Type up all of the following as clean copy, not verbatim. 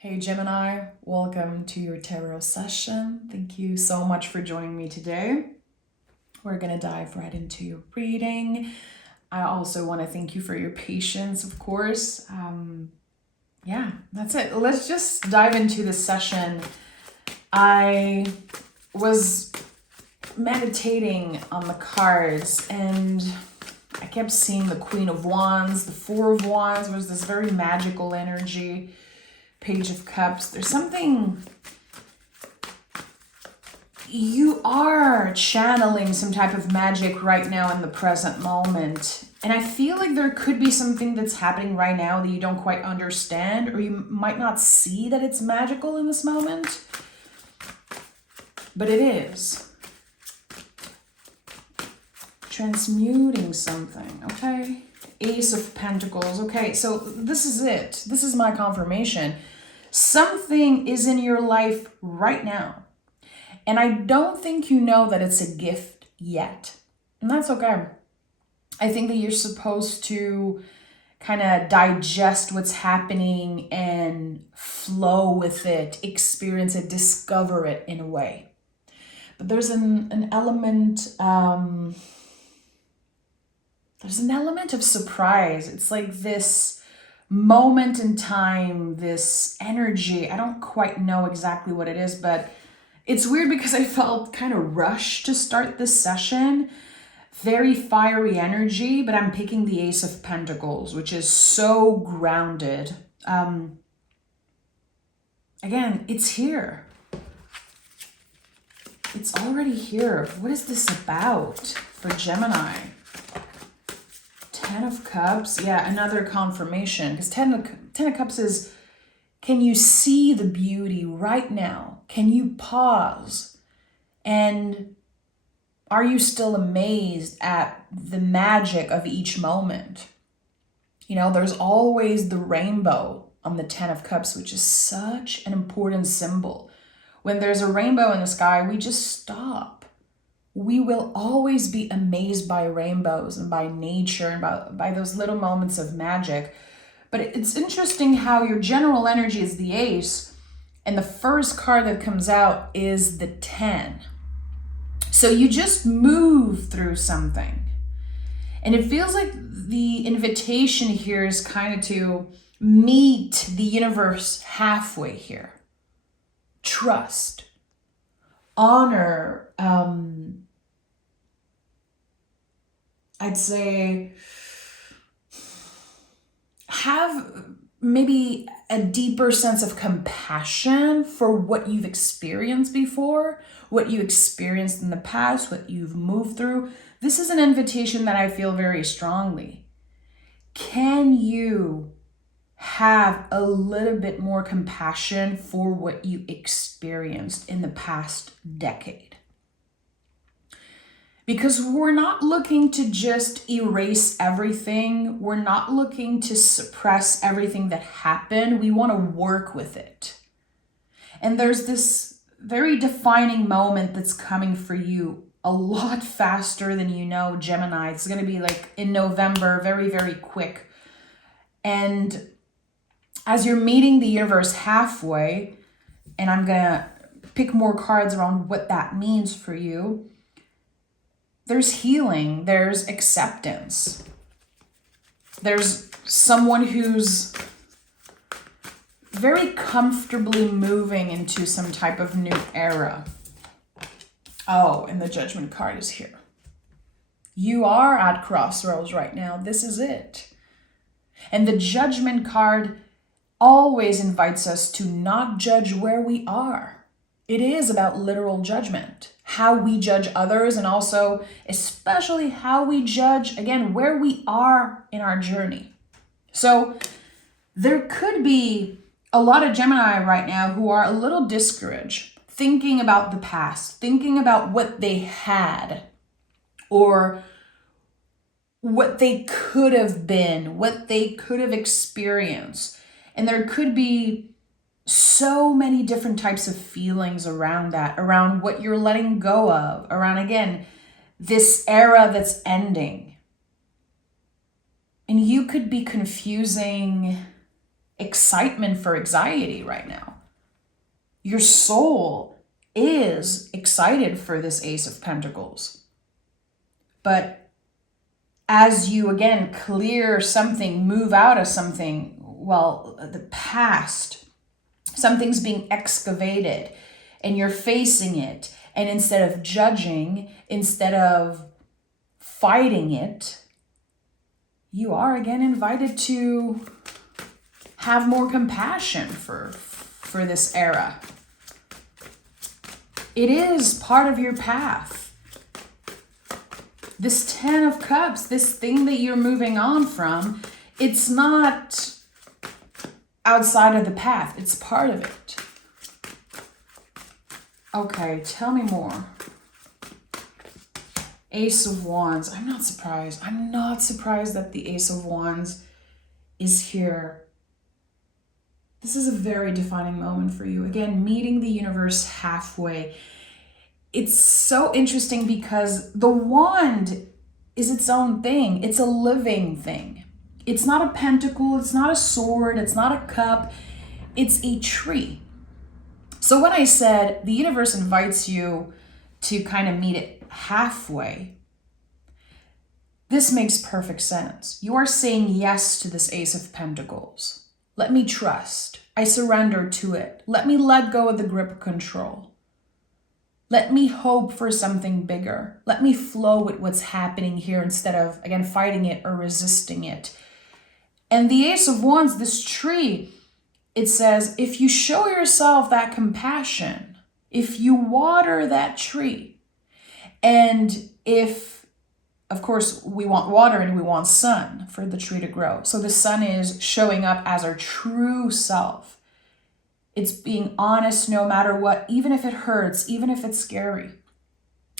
Hey Gemini, welcome to your tarot session. Thank you so much for joining me today. We're going to dive right into your reading. I also want to thank you for your patience, of course. Yeah, that's it. Let's just dive into this session. I was meditating on the cards and I kept seeing the Queen of Wands, the Four of Wands. Was this very magical energy. Page of Cups. There's something, you are channeling some type of magic right now in the present moment. And I feel like there could be something that's happening right now that you don't quite understand, or you might not see that it's magical in this moment. But it is. Transmuting something, okay? Ace of Pentacles. Okay, so this is it. This is my confirmation. Something is in your life right now. And I don't think you know that it's a gift yet. And that's okay. I think that you're supposed to kind of digest what's happening and flow with it, experience it, discover it in a way. But there's an element... there's an element of surprise. It's like this moment in time, this energy. I don't quite know exactly what it is, but it's weird because I felt kind of rushed to start this session. Very fiery energy, but I'm picking the Ace of Pentacles, which is so grounded. Again, it's here. It's already here. What is this about for Gemini? Ten of Cups, yeah, another confirmation. Because Ten of Cups is, can you see the beauty right now? Can you pause? And are you still amazed at the magic of each moment? You know, there's always the rainbow on the Ten of Cups, which is such an important symbol. When there's a rainbow in the sky, we just stop. We will always be amazed by rainbows and by nature and by those little moments of magic. But it's interesting how your general energy is the Ace, and the first card that comes out is the 10. So you just move through something. And it feels like the invitation here is kind of to meet the universe halfway here. Trust, honor, I'd say have maybe a deeper sense of compassion for what you've experienced before, what you experienced in the past, what you've moved through. This is an invitation that I feel very strongly. Can you have a little bit more compassion for what you experienced in the past decade? Because we're not looking to just erase everything. We're not looking to suppress everything that happened. We want to work with it. And there's this very defining moment that's coming for you a lot faster than you know, Gemini. It's going to be like in November, very, very quick. And as you're meeting the universe halfway, and I'm going to pick more cards around what that means for you, there's healing, there's acceptance. There's someone who's very comfortably moving into some type of new era. Oh, and the Judgment card is here. You are at crossroads right now. This is it. And the Judgment card always invites us to not judge where we are. It is about literal judgment. How we judge others, and also especially how we judge, again, where we are in our journey. So there could be a lot of Gemini right now who are a little discouraged, thinking about the past, thinking about what they had, or what they could have been, what they could have experienced. And there could be so many different types of feelings around that, around what you're letting go of, around, again, this era that's ending. And you could be confusing excitement for anxiety right now. Your soul is excited for this Ace of Pentacles. But as you, again, clear something, move out of something, well, the past, something's being excavated and you're facing it. And instead of judging, instead of fighting it, you are again invited to have more compassion for this era. It is part of your path. This 10 of Cups, this thing that you're moving on from, it's not outside of the path. It's part of it. Okay, tell me more. Ace of Wands. I'm not surprised. I'm not surprised that the Ace of Wands is here. This is a very defining moment for you. Again, meeting the universe halfway. It's so interesting because the wand is its own thing. It's a living thing. It's not a pentacle. It's not a sword. It's not a cup. It's a tree. So when I said the universe invites you to kind of meet it halfway, this makes perfect sense. You are saying yes to this Ace of Pentacles. Let me trust. I surrender to it. Let me let go of the grip of control. Let me hope for something bigger. Let me flow with what's happening here instead of, again, fighting it or resisting it. And the Ace of Wands, this tree, it says, if you show yourself that compassion, if you water that tree, and if, of course, we want water and we want sun for the tree to grow. So the sun is showing up as our true self. It's being honest no matter what, even if it hurts, even if it's scary.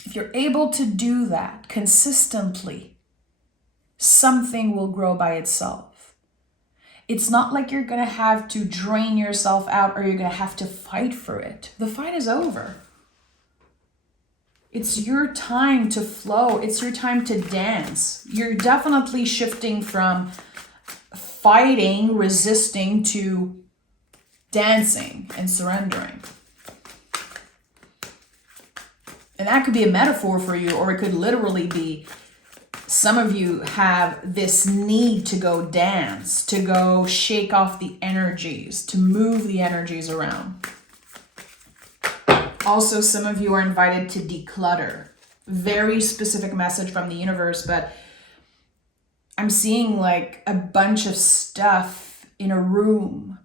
If you're able to do that consistently, something will grow by itself. It's not like you're going to have to drain yourself out or you're going to have to fight for it. The fight is over. It's your time to flow. It's your time to dance. You're definitely shifting from fighting, resisting to dancing and surrendering. And that could be a metaphor for you, or it could literally be some of you have this need to go dance, to go shake off the energies, to move the energies around. Also, some of you are invited to declutter. Very specific message from the universe, but I'm seeing like a bunch of stuff in a room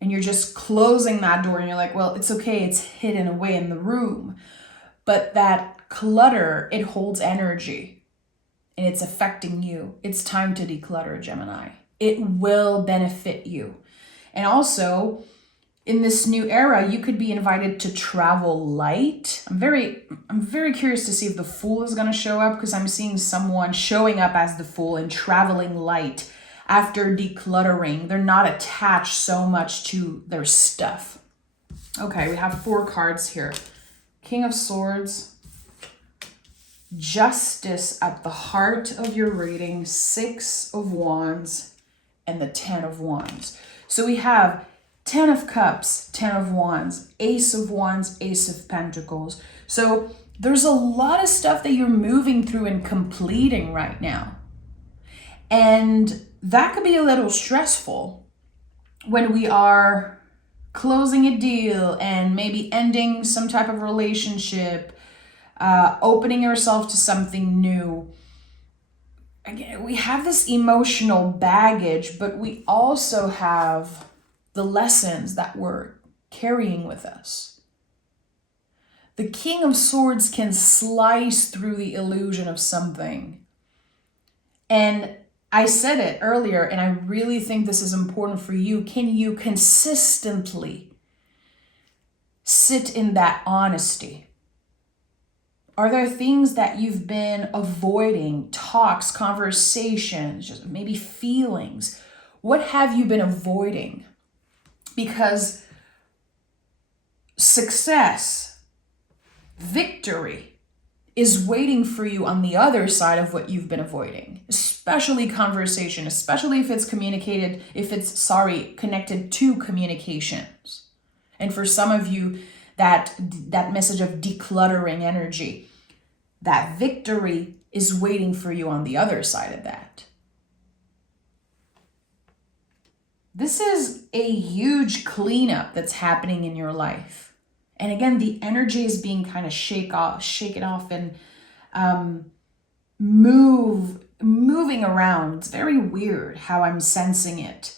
and you're just closing that door and you're like, well, it's okay. It's hidden away in the room. But that clutter, it holds energy and it's affecting you. It's time to declutter, Gemini. It will benefit you. And also, in this new era, you could be invited to travel light. I'm very curious to see if the Fool is going to show up, because I'm seeing someone showing up as the Fool and traveling light after decluttering. They're not attached so much to their stuff. Okay, we have 4 cards here. King of Swords, Justice at the heart of your reading, 6 of Wands, and the 10 of Wands. So we have 10 of Cups, 10 of Wands, Ace of Wands, Ace of Pentacles. So there's a lot of stuff that you're moving through and completing right now. And that could be a little stressful when we are closing a deal and maybe ending some type of relationship, opening ourselves to something new. Again, we have this emotional baggage, but we also have the lessons that we're carrying with us. The King of Swords can slice through the illusion of something. And I said it earlier, and I really think this is important for you. Can you consistently sit in that honesty? Are there things that you've been avoiding, talks, conversations, just maybe feelings? What have you been avoiding? Because success, victory is waiting for you on the other side of what you've been avoiding, especially conversation, especially if it's connected to communications. And for some of you, that message of decluttering energy, that victory is waiting for you on the other side of that. This is a huge cleanup that's happening in your life. And again, the energy is being kind of shaken off and moving around. It's very weird how I'm sensing it.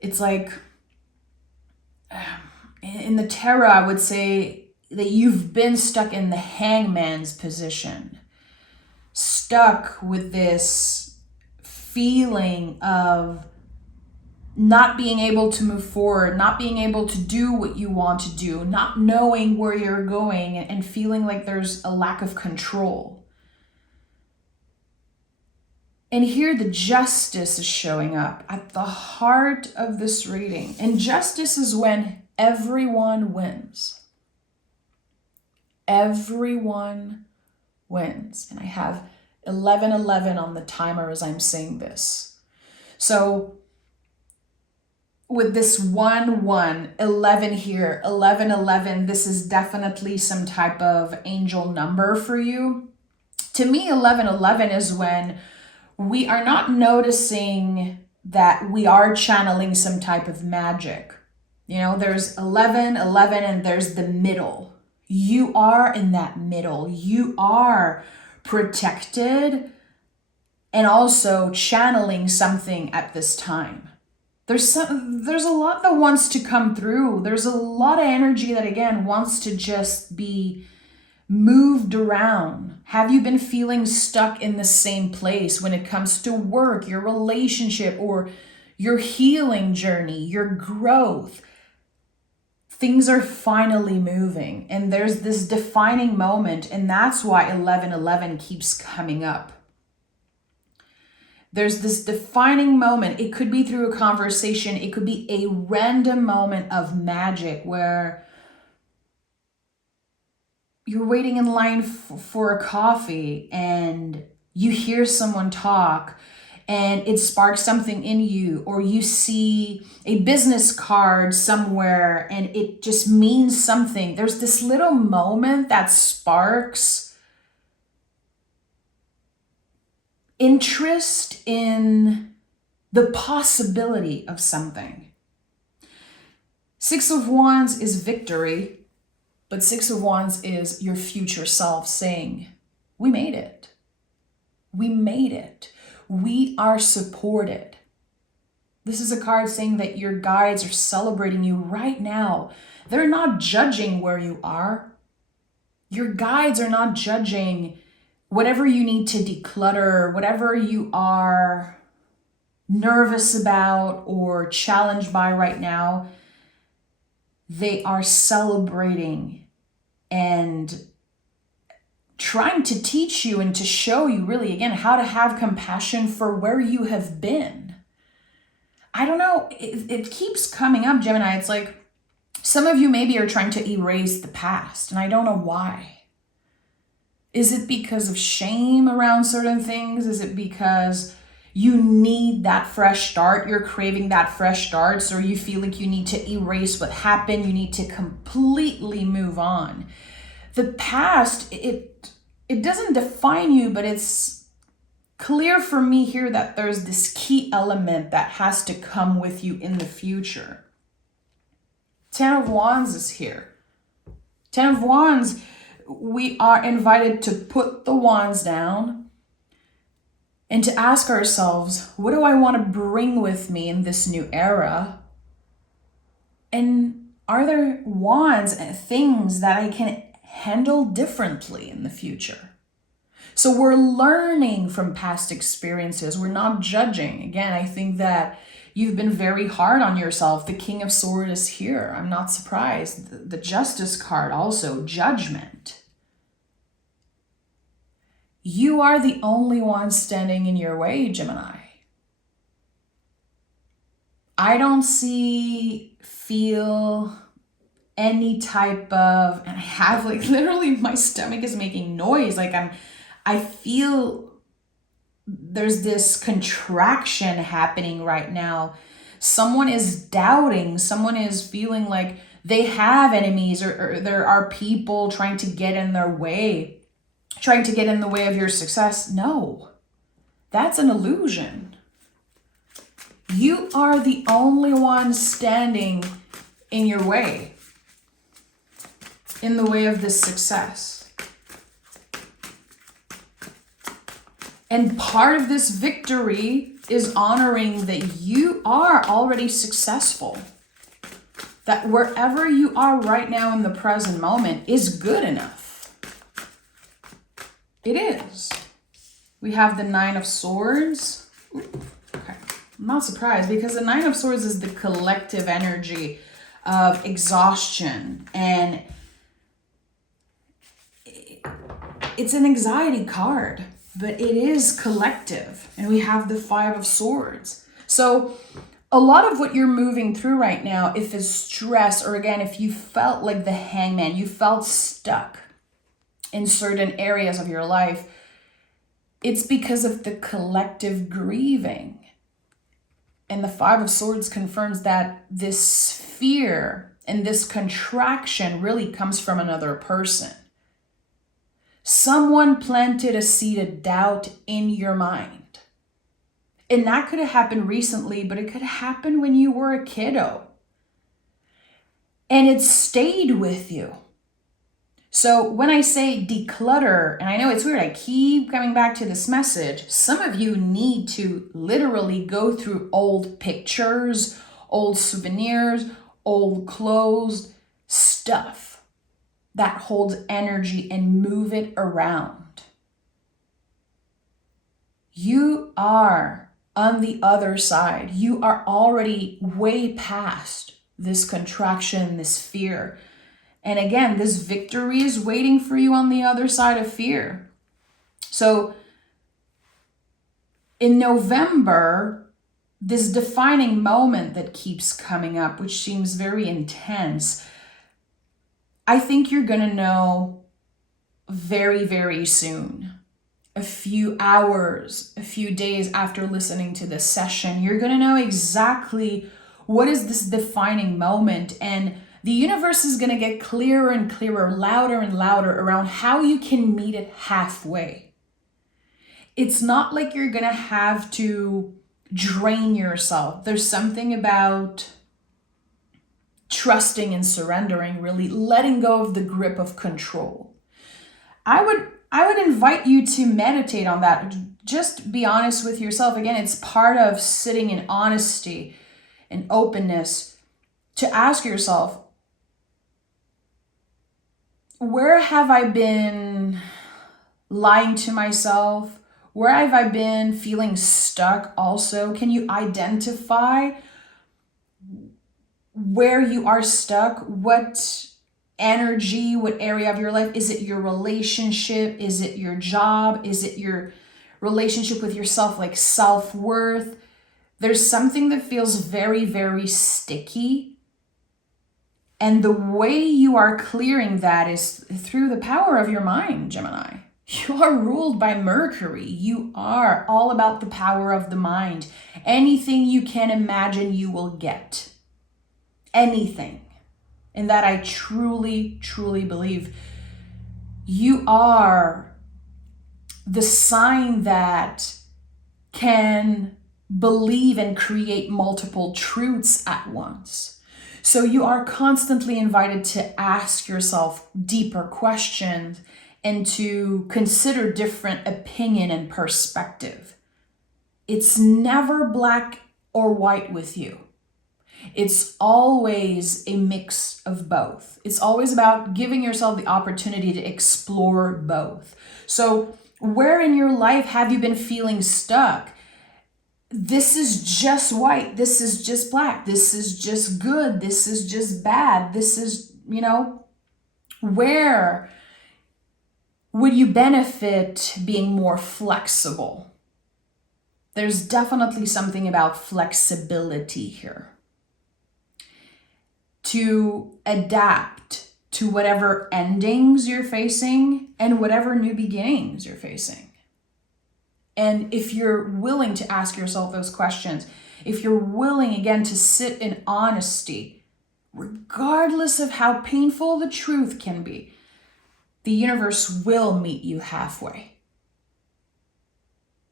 It's like in the tarot, I would say that you've been stuck in the hangman's position, stuck with this feeling of not being able to move forward, not being able to do what you want to do, not knowing where you're going, and feeling like there's a lack of control. And here the justice is showing up at the heart of this reading. And justice is when everyone wins. Everyone wins. And I have 11:11 on the timer as I'm saying this. So with this 11 here, 11:11, this is definitely some type of angel number for you. To me, 11:11 is when we are not noticing that we are channeling some type of magic. You know, there's 11:11 and there's the middle. You are in that middle. You are protected and also channeling something at this time. There's a lot that wants to come through. There's a lot of energy that, again, wants to just be moved around. Have you been feeling stuck in the same place when it comes to work, your relationship, or your healing journey, your growth? Things are finally moving, and there's this defining moment, and that's why 11:11 keeps coming up. There's this defining moment. It could be through a conversation. It could be a random moment of magic where you're waiting in line for a coffee and you hear someone talk and it sparks something in you, or you see a business card somewhere and it just means something. There's this little moment that sparks interest in the possibility of something. 6 of Wands is victory, but 6 of Wands is your future self saying, we made it. We made it. We are supported. This is a card saying that your guides are celebrating you right now. They're not judging where you are. Your guides are not judging whatever you need to declutter, whatever you are nervous about or challenged by right now. They are celebrating and trying to teach you and to show you, really, again, how to have compassion for where you have been. I don't know, it keeps coming up, Gemini. It's like some of you maybe are trying to erase the past, and I don't know why. Is it because of shame around certain things? Is it because you need that fresh start? You're craving that fresh start, so you feel like you need to erase what happened. You need to completely move on. The past, it doesn't define you, but it's clear for me here that there's this key element that has to come with you in the future. 10 of Wands is here. 10 of Wands, we are invited to put the wands down and to ask ourselves, what do I want to bring with me in this new era? And are there wands and things that I can handle differently in the future? So we're learning from past experiences. We're not judging. Again, I think that you've been very hard on yourself. The King of Swords is here. I'm not surprised. The Justice card also, judgment. You are the only one standing in your way, Gemini. I don't feel any type of, and I have like literally my stomach is making noise. Like I feel there's this contraction happening right now. Someone is doubting, someone is feeling like they have enemies, or there are people trying to get in their way, trying to get in the way of your success. No, that's an illusion. You are the only one standing in your way, in the way of this success. And part of this victory is honoring that you are already successful. That wherever you are right now in the present moment is good enough. It is. We have the Nine of Swords. Okay. I'm not surprised, because the Nine of Swords is the collective energy of exhaustion, and it's an anxiety card, but it is collective. And we have the Five of Swords. So a lot of what you're moving through right now, if it's stress, or again, if you felt like the hangman, you felt stuck in certain areas of your life, it's because of the collective grieving. And the Five of Swords confirms that this fear and this contraction really comes from another person. Someone planted a seed of doubt in your mind. And that could have happened recently, but it could have happened when you were a kiddo. And it stayed with you. So when I say declutter, and I know it's weird, I keep coming back to this message, some of you need to literally go through old pictures, old souvenirs, old clothes, stuff that holds energy, and move it around. You are on the other side. You are already way past this contraction, this fear. And again, this victory is waiting for you on the other side of fear. So in November, this defining moment that keeps coming up, which seems very intense, I think you're going to know very, very soon. A few hours, a few days after listening to this session, you're going to know exactly what is this defining moment. And the universe is going to get clearer and clearer, louder and louder around how you can meet it halfway. It's not like you're going to have to drain yourself. There's something about trusting and surrendering, really letting go of the grip of control. I would invite you to meditate on that. Just be honest with yourself. Again, it's part of sitting in honesty and openness to ask yourself, where have I been lying to myself? Where have I been feeling stuck also? Can you identify where you are stuck? What energy, what area of your life? Is it your relationship? Is it your job? Is it your relationship with yourself, like self-worth? There's something that feels very, very sticky. And the way you are clearing that is through the power of your mind, Gemini. You are ruled by Mercury. You are all about the power of the mind. Anything you can imagine, you will get. Anything. And that I truly, truly believe. You are the sign that can believe and create multiple truths at once. So you are constantly invited to ask yourself deeper questions and to consider different opinion and perspective. It's never black or white with you. It's always a mix of both. It's always about giving yourself the opportunity to explore both. So where in your life have you been feeling stuck? This is just white. This is just black. This is just good. This is just bad. This is, where would you benefit being more flexible? There's definitely something about flexibility here. To adapt to whatever endings you're facing and whatever new beginnings you're facing. And if you're willing to ask yourself those questions, if you're willing, again, to sit in honesty, regardless of how painful the truth can be, the universe will meet you halfway.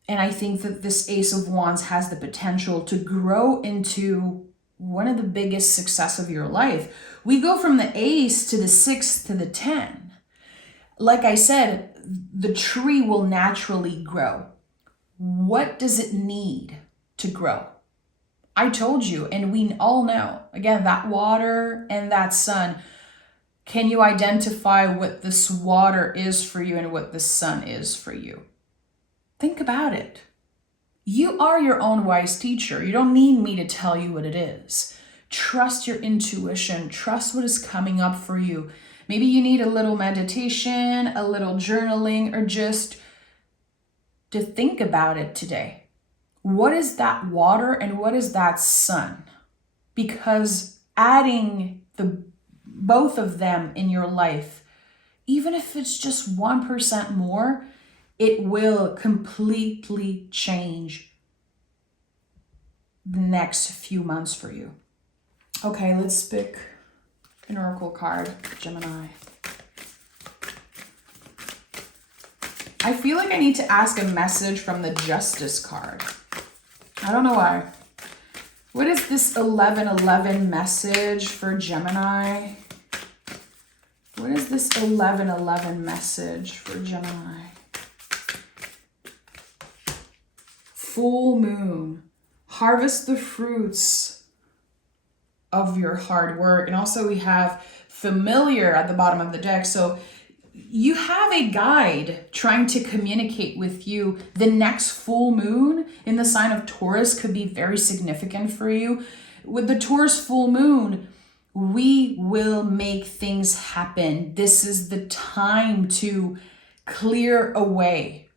And I think that this Ace of Wands has the potential to grow into one of the biggest success of your life. We go from the Ace to the 6 to the 10. Like I said, the tree will naturally grow. What does it need to grow? I told you, and we all know, again, that water and that sun. Can you identify what this water is for you and what the sun is for you? Think about it. You are your own wise teacher. You don't need me to tell you what it is. Trust your intuition. Trust what is coming up for you. Maybe you need a little meditation, a little journaling, or just to think about it today. What is that water and what is that sun? Because adding both of them in your life, even if it's just 1% more, it will completely change the next few months for you. Okay, let's pick an oracle card, Gemini. I feel like I need to ask a message from the Justice card. I don't know why. What is this 1111 message for Gemini? What is this 1111 message for Gemini? Full moon. Harvest the fruits of your hard work. And also we have familiar at the bottom of the deck. So you have a guide trying to communicate with you. The next full moon in the sign of Taurus could be very significant for you. With the Taurus full moon, we will make things happen. This is the time to clear away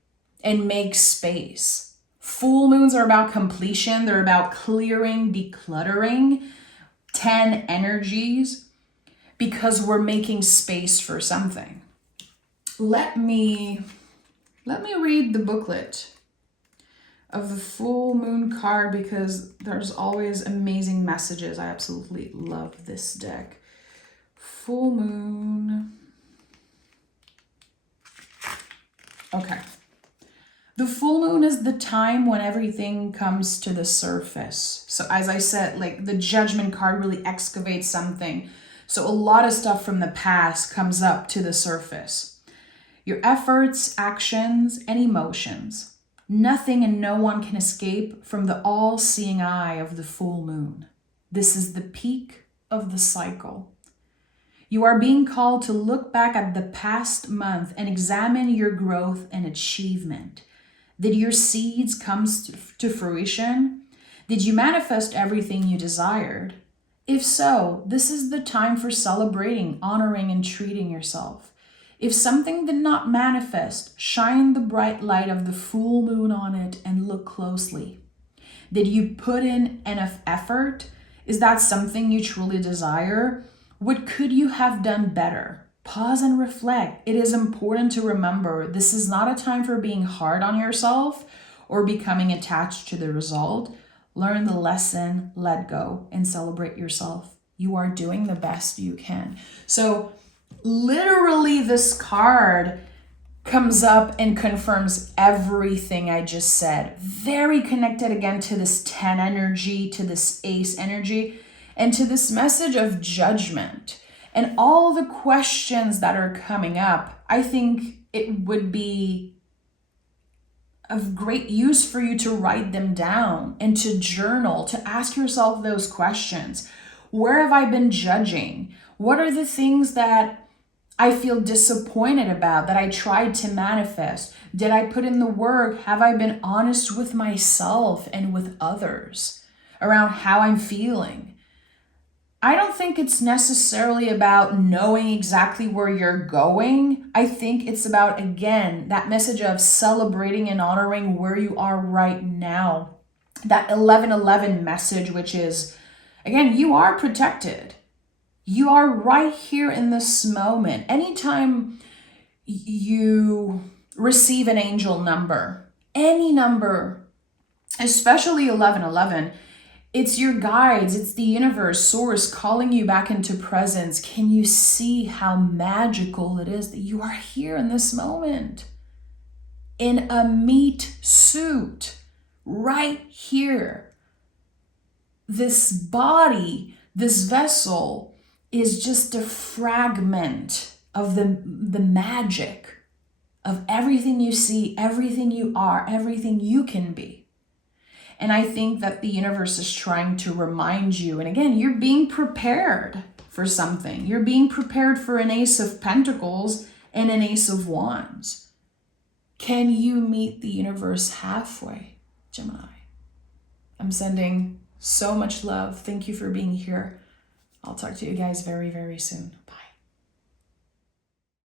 and make space. Full moons are about completion. They're about clearing, decluttering, 10 energies, because we're making space for something. Let me read the booklet of the full moon card, because there's always amazing messages. I absolutely love this deck. Full moon. Okay. The full moon is the time when everything comes to the surface. So as I said, like the Judgment card really excavates something. So a lot of stuff from the past comes up to the surface. Your efforts, actions, and emotions. Nothing and no one can escape from the all-seeing eye of the full moon. This is the peak of the cycle. You are being called to look back at the past month and examine your growth and achievement. Did your seeds come to fruition? Did you manifest everything you desired? If so, this is the time for celebrating, honoring, and treating yourself. If something did not manifest, shine the bright light of the full moon on it and look closely. Did you put in enough effort? Is that something you truly desire? What could you have done better? Pause and reflect. It is important to remember this is not a time for being hard on yourself or becoming attached to the result. Learn the lesson, let go, and celebrate yourself. You are doing the best you can. So literally this card comes up and confirms everything I just said. Very connected again to this 10 energy, to this Ace energy, and to this message of judgment. And all the questions that are coming up, I think it would be of great use for you to write them down and to journal, to ask yourself those questions. Where have I been judging? What are the things that I feel disappointed about that I tried to manifest? Did I put in the work? Have I been honest with myself and with others around how I'm feeling? I don't think it's necessarily about knowing exactly where you're going. I think it's about, again, that message of celebrating and honoring where you are right now. That 1111 message, which is, again, you are protected. You are right here in this moment. Anytime you receive an angel number, any number, especially 1111, it's your guides, it's the universe, source calling you back into presence. Can you see how magical it is that you are here in this moment? In a meat suit, right here. This body, this vessel is just a fragment of the magic of everything you see, everything you are, everything you can be. And I think that the universe is trying to remind you, and again, you're being prepared for something. You're being prepared for an Ace of Pentacles and an Ace of Wands. Can you meet the universe halfway, Gemini? I'm sending so much love. Thank you for being here. I'll talk to you guys very, very soon. Bye.